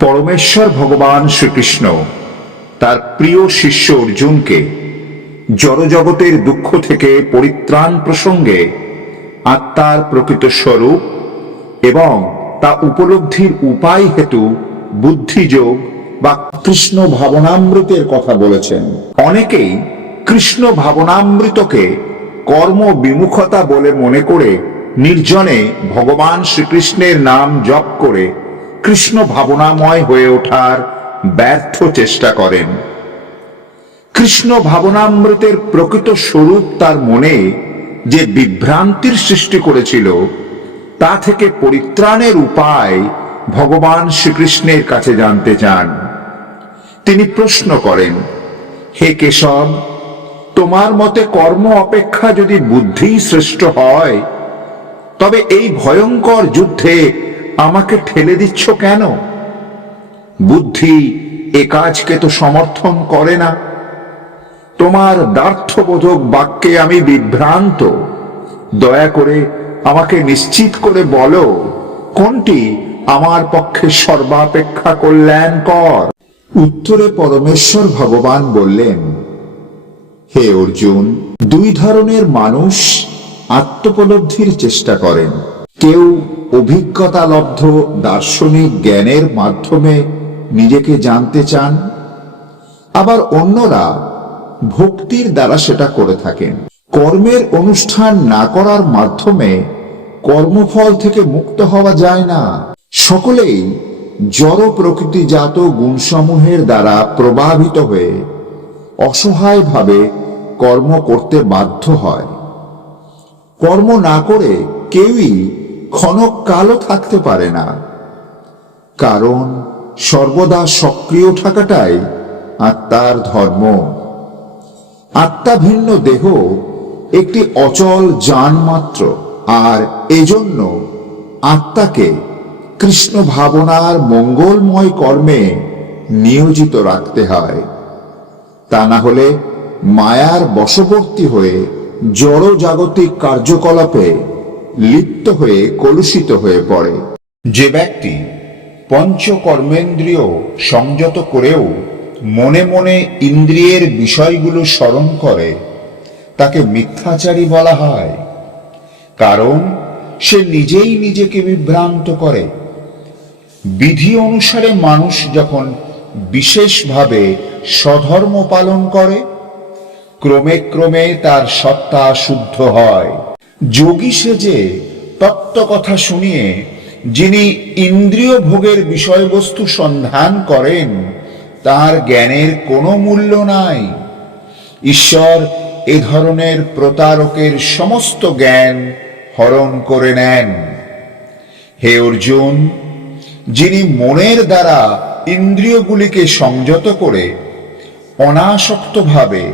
পরমেশ্বর ভগবান শ্রীকৃষ্ণ তার প্রিয় শিষ্য অর্জুনকে জড়জগতের দুঃখ থেকে পরিত্রাণ প্রসঙ্গে আত্মার প্রকৃত স্বরূপ এবং তা উপলব্ধির উপায় হেতু বুদ্ধিযোগ বা কৃষ্ণ ভাবনামৃতের কথা বলেছেন। অনেকেই কৃষ্ণ ভাবনামৃতকে কর্ম বিমুখতা বলে মনে করে নির্জনে ভগবান শ্রীকৃষ্ণের নাম জপ করে কৃষ্ণ ভাবনাময় হয়ে ওঠার ব্যর্থ চেষ্টা করেন। কৃষ্ণ ভাবনামৃতের প্রকৃত স্বরূপ তার মনে যে বিভ্রান্তির সৃষ্টি করেছিল তা থেকে পরিত্রাণের উপায় ভগবান শ্রীকৃষ্ণের কাছে জানতে চান। তিনি প্রশ্ন করেন, হে কেশব, তোমার মতে কর্ম অপেক্ষা যদি বুদ্ধি শ্রেষ্ঠ হয় তবে এই ভয়ঙ্কর যুদ্ধে আমাকে ঠেলে দিচ্ছ কেন? বুদ্ধি এ কাজকে তো সমর্থন করে না। তোমার দ্ব্যর্থবোধক বাক্যে আমি বিভ্রান্ত। দয়া করে আমাকে নিশ্চিত করে বলো কোনটি আমার পক্ষে সর্বাপেক্ষা কল্যাণকর। উত্তরে পরমেশ্বর ভগবান বললেন, হে অর্জুন, দুই ধরনের মানুষ আত্মোপলব্ধির চেষ্টা করেন। কেউ অভিজ্ঞতালব্ধ দার্শনিক জ্ঞানের মাধ্যমে নিজেকে জানতে চান, আবার অন্যরা ভক্তির দ্বারা সেটা করে থাকেন। কর্মের অনুষ্ঠান না করার মাধ্যমে কর্মফল থেকে মুক্ত হওয়া যায় না। সকলেই জড় প্রকৃতিজাত গুণসমূহের দ্বারা প্রভাবিত হয়ে অসহায়ভাবে কর্ম করতে বাধ্য হয়। কর্ম না করে কেউই ক্ষণকালও থাকতে পারে না, কারণ সর্বদা সক্রিয় থাকাটাই আত্মার ধর্ম। আত্মা ভিন্ন দেহ একটি অচল যান মাত্র, আর এজন্য আত্মাকে কৃষ্ণ ভাবনার মঙ্গলময় কর্মে নিয়োজিত রাখতে হয়। তা না হলে মায়ার বশবর্তী হয়ে জড় জাগতিক কার্যকলাপে লিপ্ত হয়ে কলুষিত হয়ে পড়ে। যে ব্যক্তি পঞ্চকর্মেন্দ্রিয় সংযত করেও মনে মনে ইন্দ্রিয়ের বিষয়গুলো স্মরণ করে তাকে মিথ্যাচারী বলা হয়, কারণ সে নিজেই নিজেকে বিভ্রান্ত করে। বিধি অনুসারে মানুষ যখন বিশেষভাবে স্বধর্ম পালন করে ক্রমে ক্রমে তার সত্তা শুদ্ধ হয়। যোগী সেজে তত্ত্বকথা শুনিয়ে যিনি ইন্দ্রিয় ভোগের বিষয়বস্তু সন্ধান করেন তার জ্ঞানের কোনো মূল্য নাই। ঈশ্বর এ ধরনের প্রতারকের সমস্ত জ্ঞান হরণ করে নেন। হে অর্জুন, যিনি মনের দ্বারা ইন্দ্রিয়গুলিকে সংযত করে অনাসক্তভাবে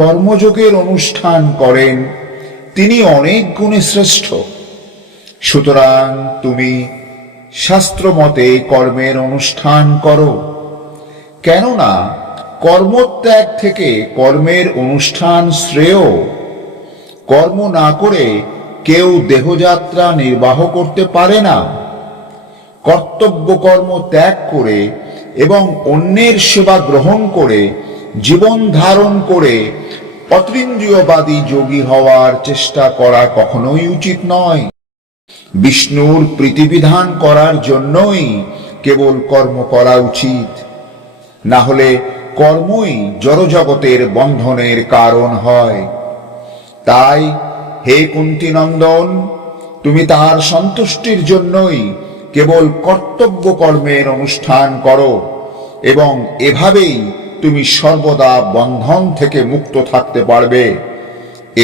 কর্মযোগের অনুষ্ঠান করেন তিনি অনেক গুণে শ্রেষ্ঠ। সুতরাং তুমি শাস্ত্রমতে কর্মের অনুষ্ঠান করো, কেননা কর্মত্যাগ থেকে কর্মের অনুষ্ঠান শ্রেয়। কর্ম না করে কেউ দেহযাত্রা নির্বাহ করতে পারে না। কর্তব্য কর্ম ত্যাগ করে এবং অন্যের সেবা গ্রহণ করে জীবন ধারণ করে অতীন্দ্রিয়বাদী যোগী হওয়ার চেষ্টা করা কখনোই উচিত নয়। বিষ্ণুর প্রীতিবিধান করার জন্যই কেবল কর্ম করা উচিত, না হলে কর্মই জড়জগতের বন্ধনের কারণ হয়। তাই হে কুন্তিনন্দন, তুমি তার সন্তুষ্টির জন্যই কেবল কর্তব্য কর্মের অনুষ্ঠান করো এবং এভাবেই তুমি সর্বদা বন্ধন থেকে মুক্ত থাকতে পারবে।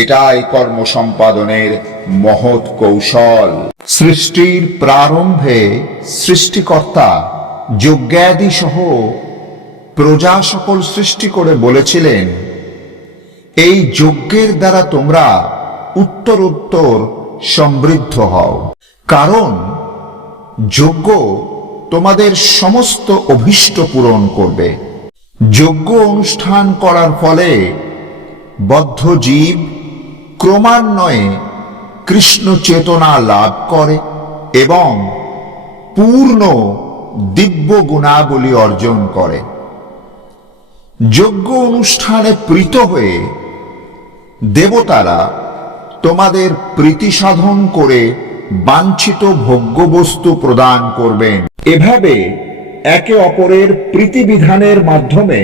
এটাই কর্ম সম্পাদনের মহৎ কৌশল। সৃষ্টির প্রারম্ভে সৃষ্টিকর্তা যজ্ঞাদি সহ প্রজা সকল সৃষ্টি করে বলেছিলেন, এই যজ্ঞের দ্বারা তোমরা উত্তরোত্তর সমৃদ্ধ হও, কারণ যজ্ঞ তোমাদের সমস্ত অভীষ্ট পূরণ করবে। যজ্ঞ অনুষ্ঠান করার ফলে বদ্ধ জীব ক্রমান্বয়ে কৃষ্ণ চেতনা লাভ করে এবং পূর্ণ দিব্য গুণাবলী অর্জন করে। যজ্ঞ অনুষ্ঠানে প্রীত হয়ে দেবতারা তোমাদের প্রীতি সাধন করে বাঞ্ছিত ভোগ্যবস্তু প্রদান করবেন। এভাবে একে অপরের প্রীতিবিধানের মাধ্যমে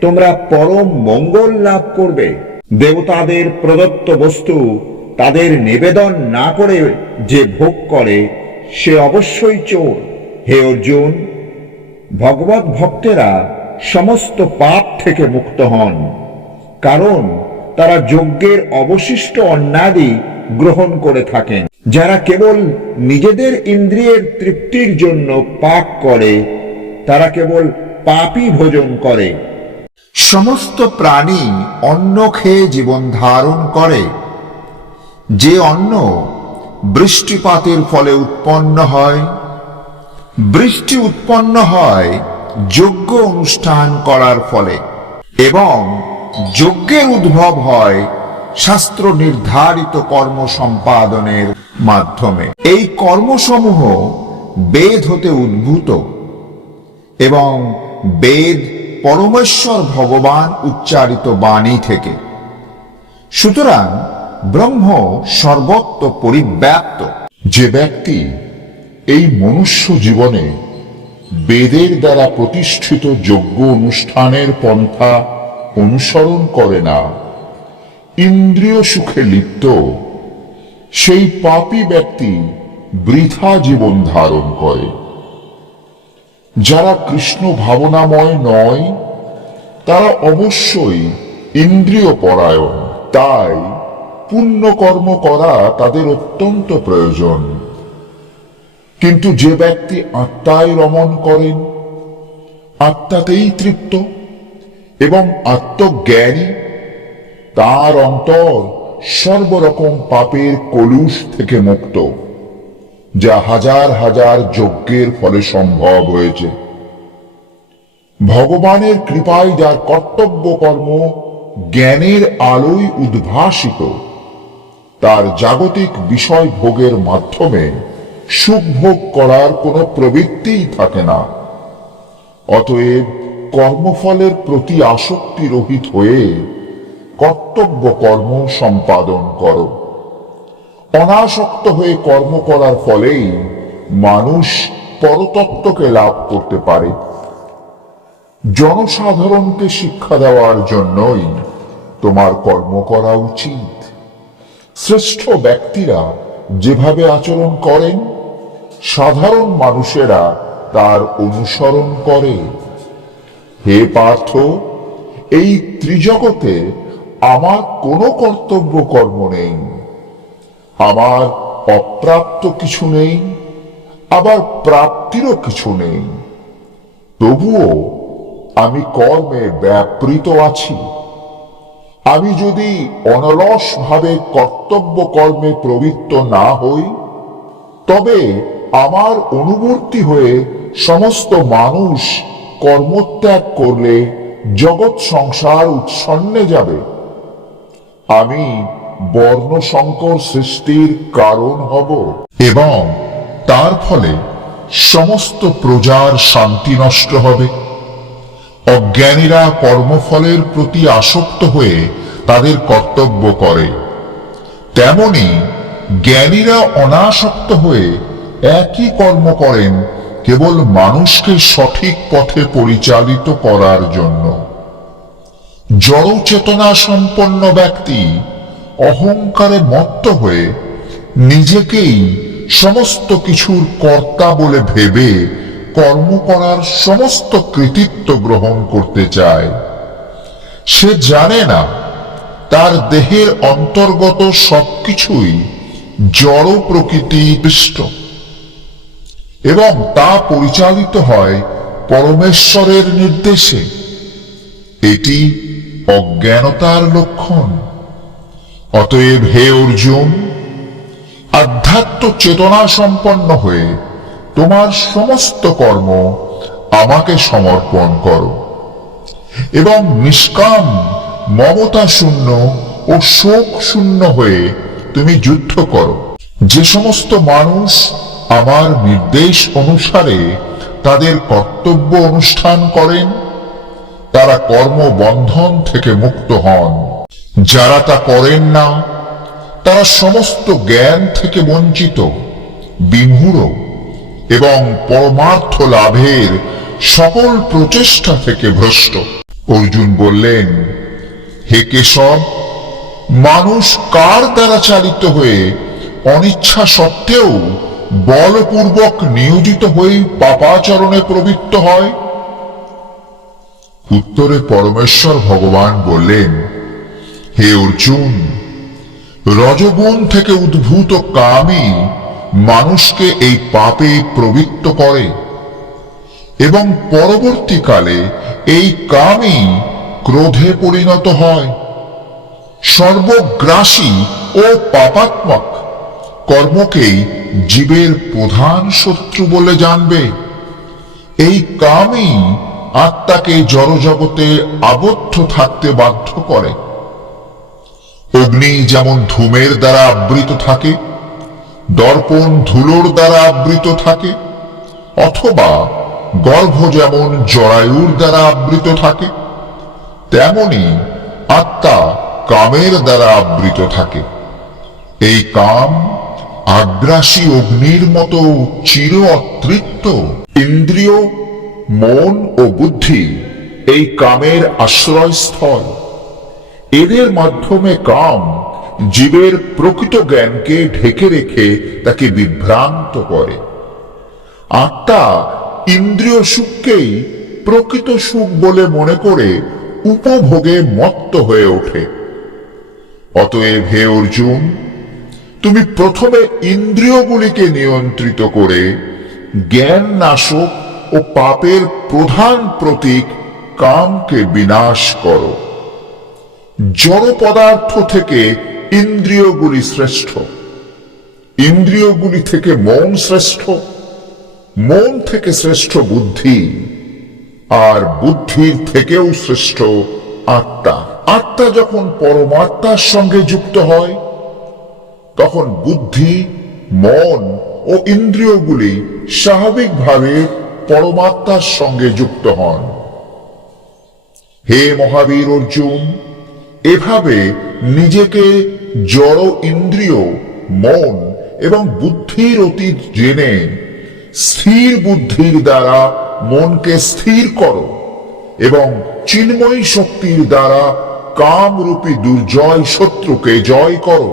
তোমরা পরম মঙ্গল লাভ করবে। দেবতাদের প্রদত্ত বস্তু তাদের নিবেদন না করে যে ভোগ করে সে অবশ্যই চোর। হে অর্জুন, ভগবত ভক্তেরা সমস্ত পাপ থেকে মুক্ত হন, কারণ তারা যজ্ঞের অবশিষ্ট অন্নাদি গ্রহণ করে থাকেন। যারা কেবল নিজেদের ইন্দ্রিয়ের তৃপ্তির জন্য পাক করে তারা কেবল পাপই ভোজন করে। সমস্ত প্রাণী অন্ন খেয়ে জীবন ধারণ করে। যে অন্ন বৃষ্টিপাতের ফলে উৎপন্ন হয়, বৃষ্টি উৎপন্ন হয় যজ্ঞ অনুষ্ঠান করার ফলে, এবং যজ্ঞের উদ্ভব হয় শাস্ত্র নির্ধারিত কর্ম সম্পাদনের মাধ্যমে। এই কর্মসমূহ বেদ হতে উদ্ভূত এবং বেদ পরমেশ্বর ভগবান উচ্চারিত বাণী থেকে। সুতরাং ব্রহ্ম সর্বত্র পরিব্যাপ্ত। যে ব্যক্তি এই মনুষ্য জীবনে বেদের দ্বারা প্রতিষ্ঠিত যজ্ঞ অনুষ্ঠানের পন্থা অনুসরণ করে না, ইন্দ্রিয় সুখে লিপ্ত, সেই পাপী ব্যক্তি বৃথা জীবন ধারণ করে। যারা কৃষ্ণ ভাবনাময় নয় তারা অবশ্যই ইন্দ্রিয় পরায়ণ, তাই পুণ্যকর্ম করা তাদের অত্যন্ত প্রয়োজন। কিন্তু যে ব্যক্তি আত্মায় রমণ করেন, আত্মাতেই তৃপ্ত এবং আত্মজ্ঞানী, তার অন্তর সর্বরকম পাপের কলুষ থেকে মুক্ত, যা হাজার হাজার যজ্ঞের ফলে সম্ভব হয়েছে। ভগবানের কৃপায় যার কর্তব্য কর্ম জ্ঞানের আলোয় উদ্ভাসিত, তার জাগতিক বিষয় ভোগের মাধ্যমে সুখ ভোগ করার কোনো প্রবৃত্তিই থাকে না। অতএব কর্মফলের প্রতি আসক্তি রহিত হয়ে কর্তব্য কর্ম সম্পাদন করো। অনাসক্ত হয়ে কর্ম করার ফলেই মানুষ পরতত্ত্বকে লাভ করতে পারে। জনসাধারণকে শিক্ষা দেওয়ার জন্যই তোমার কর্ম করা উচিত। শ্রেষ্ঠ ব্যক্তিরা যেভাবে আচরণ করেন, সাধারণ মানুষেরা তার অনুসরণ করে। হে পার্থ, এই ত্রিজগতে আমার কোনো কর্তব্য কর্ম নেই। আমার অপ্রাপ্ত কিছু নেই, আবার প্রাপ্তিরও কিছু নেই। তবুও আমি কর্মে ব্যাপৃত আছি। আমি যদি অনলস ভাবে কর্তব্য কর্মে প্রবৃত্ত না হই, তবে আমার অনুবর্তী হয়ে সমস্ত মানুষ কর্মত্যাগ করলে জগৎ সংসার উৎসন্নে যাবে। আমি বর্ণ সংকর সৃষ্টির কারণ হব এবং তার ফলে সমস্ত প্রজার শান্তি নষ্ট হবে। অজ্ঞানীরা কর্মফলের প্রতি আসক্ত হয়ে তাদের কর্তব্য করে, তেমনি জ্ঞানীরা অনাসক্ত হয়ে একই কর্ম করেন কেবল মানুষকে সঠিক পথে পরিচালিত করার জন্য। জড় চেতনা সম্পন্ন ব্যক্তি অহংকারে মত্ত হয়ে নিজেকেই সমস্ত কিছুর কর্তা বলে ভেবে কর্ম করার সমস্ত কৃতিত্ব গ্রহণ করতে চায়। সে জানে না তার দেহের অন্তর্গত সবকিছুই জড় প্রকৃতি বিষ্ট এবং তা পরিচালিত হয় পরমেশ্বরের নির্দেশে। এটি অজ্ঞানতার লক্ষণ। অতএব হে অর্জুন, আধ্যাত্ম চেতনা সম্পন্ন হয়ে তোমার সমস্ত কর্ম আমাকে সমর্পণ করো এবং নিষ্কাম, মমতা শূন্য ও শোক শূন্য হয়ে তুমি যুদ্ধ করো। যে সমস্ত মানুষ আমার নির্দেশ অনুসারে তাদের কর্তব্য অনুষ্ঠান করেন, তারা কর্মবন্ধন থেকে মুক্ত হন। যারা তা করেন না, তারা সমস্ত জ্ঞান থেকে বঞ্চিত, বিমূঢ় এবং পরমার্থ লাভের সকল প্রচেষ্টা থেকে ভ্রষ্ট। অর্জুন বললেন, হে কেশব, মানুষ কার দ্বারা চালিত হয়ে অনিচ্ছা সত্ত্বেও বলপূর্বক নিয়োজিত হয়ে পাপাচরণে প্রবৃত্ত হয়? উত্তরে পরমেশ্বর ভগবান বললেন, হে অর্জুন, রজগুণ থেকে উদ্ভূত কামই মানুষকে এই পাপে প্রবৃত্ত করে এবং পরবর্তীকালে এই কামই ক্রোধে পরিণত হয়। সর্বগ্রাসী ও পাপাত্মক কর্মকেই জীবের প্রধান শত্রু বলে জানবে। এই কামই আত্মাকে জড়জগতে আবদ্ধ থাকতে বাধ্য করে। অগ্নি যেমন ধূমের দ্বারা আবৃত থাকে, দর্পণ ধুলোর দ্বারা আবৃত থাকে, অথবা গর্ভ যেমন জরায়ুর দ্বারা আবৃত থাকে, তেমনি আত্মা কামের দ্বারা আবৃত থাকে। এই কাম আগ্রাসী অগ্নির মতো চির অতৃপ্ত। ইন্দ্রিয়, মন ও বুদ্ধি এই কামের আশ্রয়স্থল। এদের মাধ্যমে কাম জীবের প্রকৃত জ্ঞানকে ঢেকে রেখে তাকে বিভ্রান্ত করে। আত্মা ইন্দ্রিয় সুখকেই প্রকৃত সুখ বলে মনে করে উপভোগে মত্ত হয়ে ওঠে। অতএব হে অর্জুন, তুমি প্রথমে ইন্দ্রিয়গুলিকে নিয়ন্ত্রিত করে জ্ঞান নাশক ও পাপের প্রধান প্রতীক কামকে বিনাশ করো। জড় পদার্থ থেকে ইন্দ্রিয়গুলি শ্রেষ্ঠ, ইন্দ্রিয়গুলি থেকে মন শ্রেষ্ঠ, মন থেকে শ্রেষ্ঠ বুদ্ধি, আর বুদ্ধির থেকেও শ্রেষ্ঠ আত্মা। আত্মা যখন পরমাত্মার সঙ্গে যুক্ত হয়, তখন বুদ্ধি, মন ও ইন্দ্রিয়গুলি স্বাভাবিকভাবে পরমাত্মার সঙ্গে যুক্ত হন। হে মহাবীর অর্জুন, এভাবে নিজেকে জড় ইন্দ্রিয়, মন এবং বুদ্ধির অতীত জেনে স্থির বুদ্ধির দ্বারা মনকে স্থির করো এবং চিন্ময়ী শক্তির দ্বারা কামরূপী দুর্জয় শত্রুকে জয় করো।